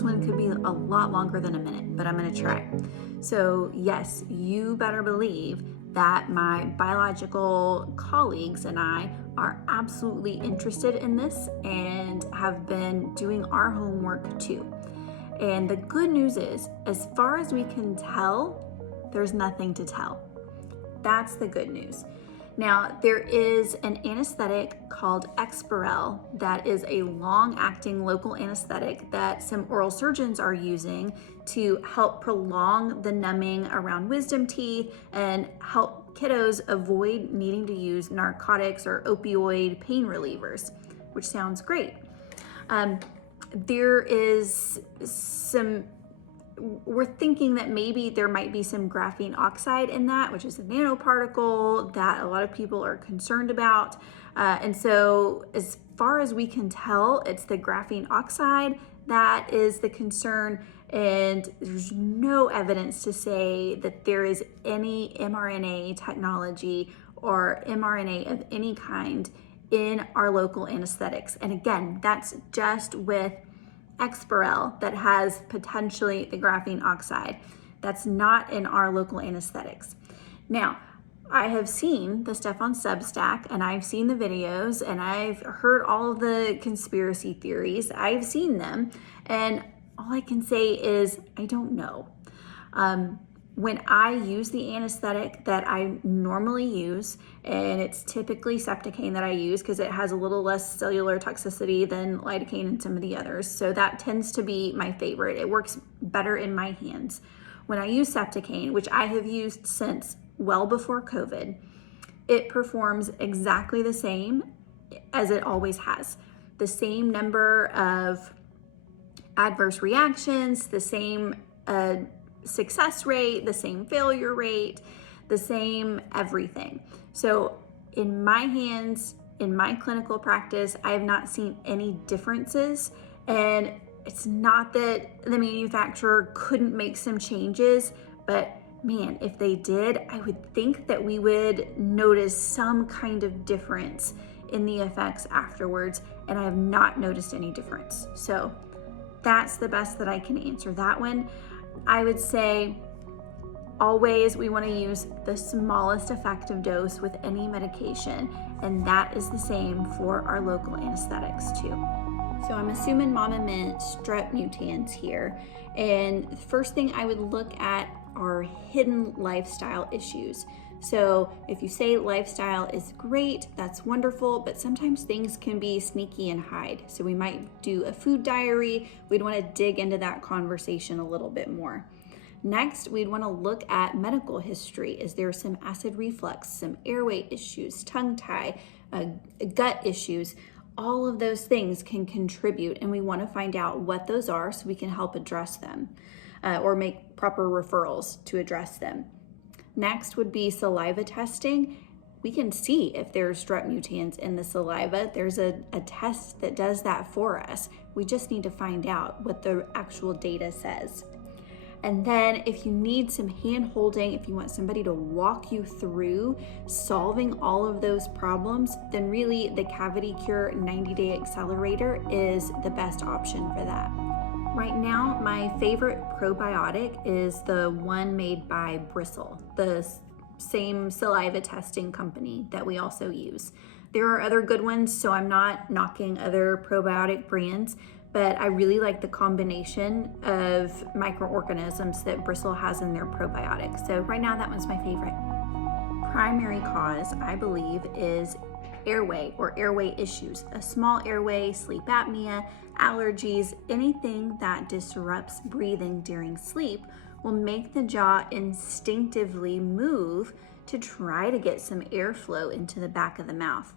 this one could be a lot longer than a minute, but I'm gonna try. So yes, you better believe that my biological colleagues and I are absolutely interested in this and have been doing our homework too. And the good news is, as far as we can tell, there's nothing to tell. That's the good news. Now, there is an anesthetic called Exparel that is a long-acting local anesthetic that some oral surgeons are using to help prolong the numbing around wisdom teeth and help kiddos avoid needing to use narcotics or opioid pain relievers, which sounds great. There is we're thinking that maybe there might be some graphene oxide in that, which is a nanoparticle that a lot of people are concerned about. And so as far as we can tell, it's the graphene oxide that is the concern. And there's no evidence to say that there is any mRNA technology or mRNA of any kind in our local anesthetics. And again, that's just with Exparel that has potentially the graphene oxide. That's not in our local anesthetics. Now, I have seen the stuff on Substack and I've seen the videos and I've heard all of the conspiracy theories. I've seen them, and all I can say is I don't know. When I use the anesthetic that I normally use, and it's typically Septicane that I use because it has a little less cellular toxicity than lidocaine and some of the others, so that tends to be my favorite. It works better in my hands. When I use Septicane, which I have used since well before COVID, it performs exactly the same as it always has. The same number of adverse reactions, the same success rate, the same failure rate, the same everything. So in my hands, in my clinical practice, I have not seen any differences. And it's not that the manufacturer couldn't make some changes, but man, if they did, I would think that we would notice some kind of difference in the effects afterwards, and I have not noticed any difference. So that's the best that I can answer that one. I would say always we want to use the smallest effective dose with any medication, and that is the same for our local anesthetics too. So I'm assuming Mama meant Strep Mutans here, and the first thing I would look at are hidden lifestyle issues. So if you say lifestyle is great, that's wonderful, but sometimes things can be sneaky and hide. So we might do a food diary. We'd want to dig into that conversation a little bit more. Next, we'd want to look at medical history. Is there some acid reflux, some airway issues, tongue tie, gut issues? All of those things can contribute, and we want to find out what those are so we can help address them or make proper referrals to address them. Next would be saliva testing. We can see if there's strep mutans in the saliva. There's a test that does that for us. We just need to find out what the actual data says. And then if you need some hand holding, if you want somebody to walk you through solving all of those problems, then really the Cavity Cure 90-Day Accelerator is the best option for that. Right now, my favorite probiotic is the one made by Bristle, the same saliva testing company that we also use. There are other good ones, so I'm not knocking other probiotic brands, but I really like the combination of microorganisms that Bristle has in their probiotics. So right now, that one's my favorite. Primary cause, I believe, is airway or airway issues. A small airway, sleep apnea, allergies, anything that disrupts breathing during sleep will make the jaw instinctively move to try to get some airflow into the back of the mouth.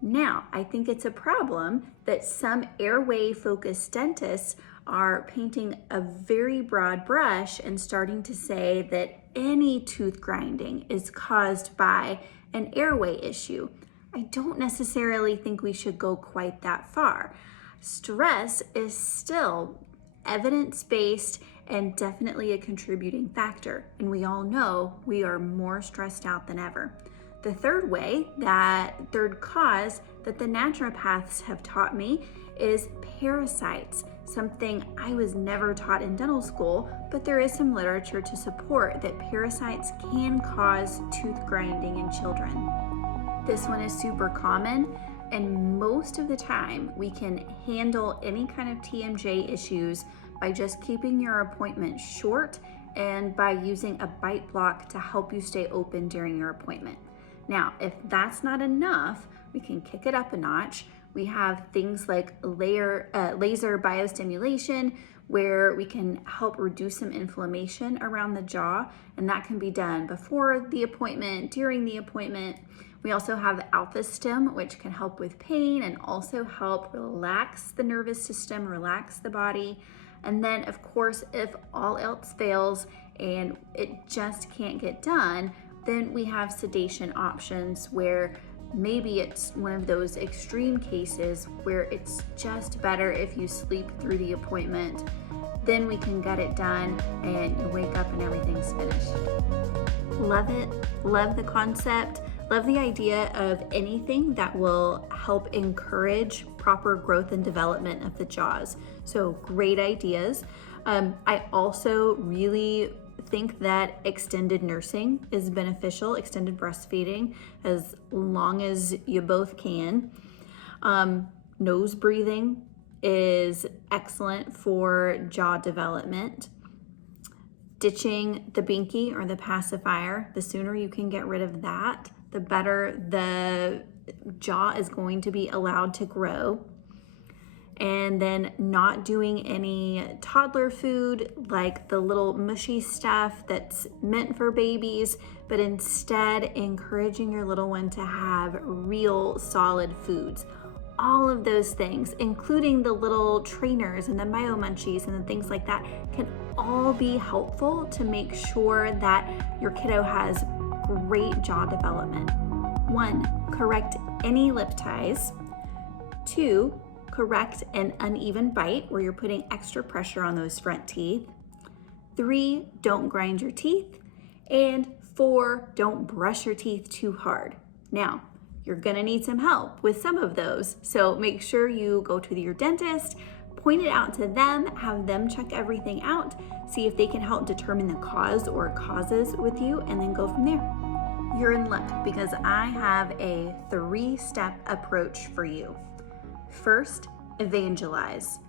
Now, I think it's a problem that some airway-focused dentists are painting a very broad brush and starting to say that any tooth grinding is caused by an airway issue. I don't necessarily think we should go quite that far. Stress is still evidence-based and definitely a contributing factor, and we all know we are more stressed out than ever. The third cause that the naturopaths have taught me is parasites. something I was never taught in dental school, but there is some literature to support that parasites can cause tooth grinding in children. This one is super common, and most of the time we can handle any kind of TMJ issues by just keeping your appointment short and by using a bite block to help you stay open during your appointment. Now, if that's not enough, we can kick it up a notch. We have things like laser biostimulation, where we can help reduce some inflammation around the jaw, and that can be done before the appointment, during the appointment. We also have alpha stim, which can help with pain and also help relax the nervous system, relax the body. And then, of course, if all else fails and it just can't get done, then we have sedation options where maybe it's one of those extreme cases where it's just better if you sleep through the appointment. Then we can get it done and you wake up and everything's finished. Love it, love the concept, love the idea of anything that will help encourage proper growth and development of the jaws. So great ideas. I also really think that extended nursing is beneficial, extended breastfeeding, as long as you both can. Nose breathing is excellent for jaw development. Ditching the binky or the pacifier, the sooner you can get rid of that, the better the jaw is going to be allowed to grow. And then not doing any toddler food, like the little mushy stuff that's meant for babies, but instead encouraging your little one to have real solid foods. All of those things, including the little trainers and the Myomunchies and the things like that, can all be helpful to make sure that your kiddo has great jaw development. 1, correct any lip ties. 2, correct an uneven bite where you're putting extra pressure on those front teeth. 3, don't grind your teeth. And 4, don't brush your teeth too hard. Now, you're gonna need some help with some of those, so make sure you go to your dentist, point it out to them, have them check everything out, see if they can help determine the cause or causes with you, and then go from there. You're in luck because I have a 3-step approach for you. First, evangelize.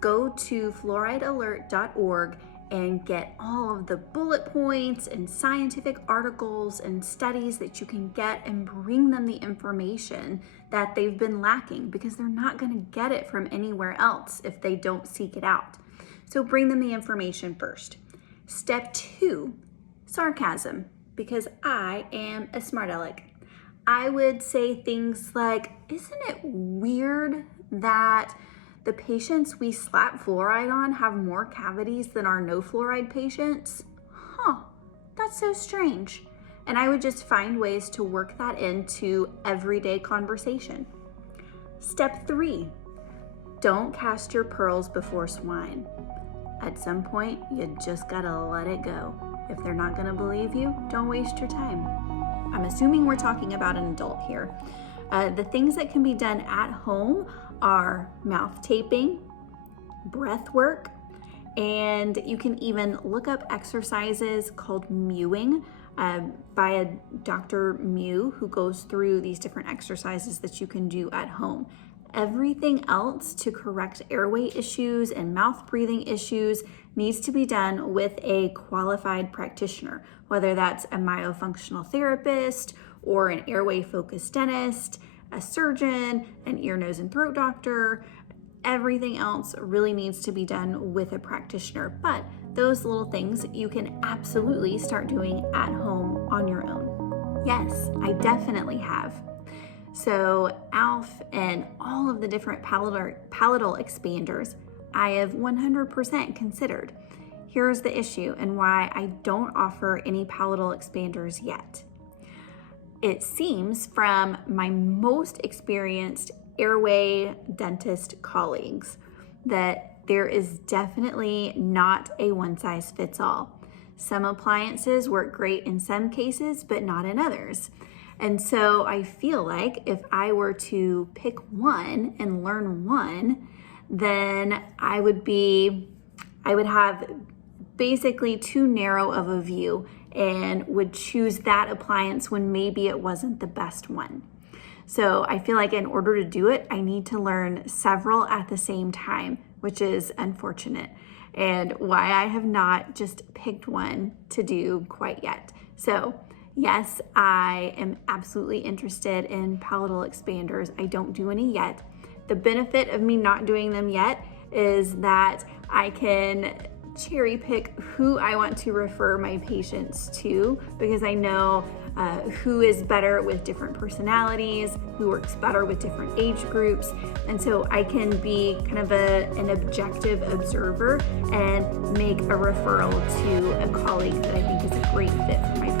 Go to fluoridealert.org and get all of the bullet points and scientific articles and studies that you can get and bring them the information that they've been lacking, because they're not going to get it from anywhere else if they don't seek it out. So bring them the information first. Step 2, sarcasm, because I am a smart aleck. I would say things like, isn't it weird that the patients we slap fluoride on have more cavities than our no fluoride patients? That's so strange. And I would just find ways to work that into everyday conversation. Step 3, don't cast your pearls before swine. At some point, you just gotta let it go. If they're not gonna believe you, don't waste your time. I'm assuming we're talking about an adult here. The things that can be done at home are mouth taping, breath work, and you can even look up exercises called mewing by a Dr. Mew, who goes through these different exercises that you can do at home. Everything else to correct airway issues and mouth breathing issues needs to be done with a qualified practitioner, whether that's a myofunctional therapist or an airway focused dentist, a surgeon, an ear, nose, and throat doctor. Everything else really needs to be done with a practitioner, but those little things you can absolutely start doing at home on your own. Yes, I definitely have. So ALF and all of the different palatal expanders, I have 100% considered. Here's the issue and why I don't offer any palatal expanders yet. It seems from my most experienced airway dentist colleagues that there is definitely not a one-size-fits-all. Some appliances work great in some cases, but not in others. And so I feel like if I were to pick one and learn one, then I would have basically too narrow of a view and would choose that appliance when maybe it wasn't the best one. So I feel like in order to do it, I need to learn several at the same time, which is unfortunate, and why I have not just picked one to do quite yet. So yes, I am absolutely interested in palatal expanders. I don't do any yet. The benefit of me not doing them yet is that I can cherry pick who I want to refer my patients to, because I know who is better with different personalities, who works better with different age groups. And so I can be kind of an objective observer and make a referral to a colleague that I think is a great fit for my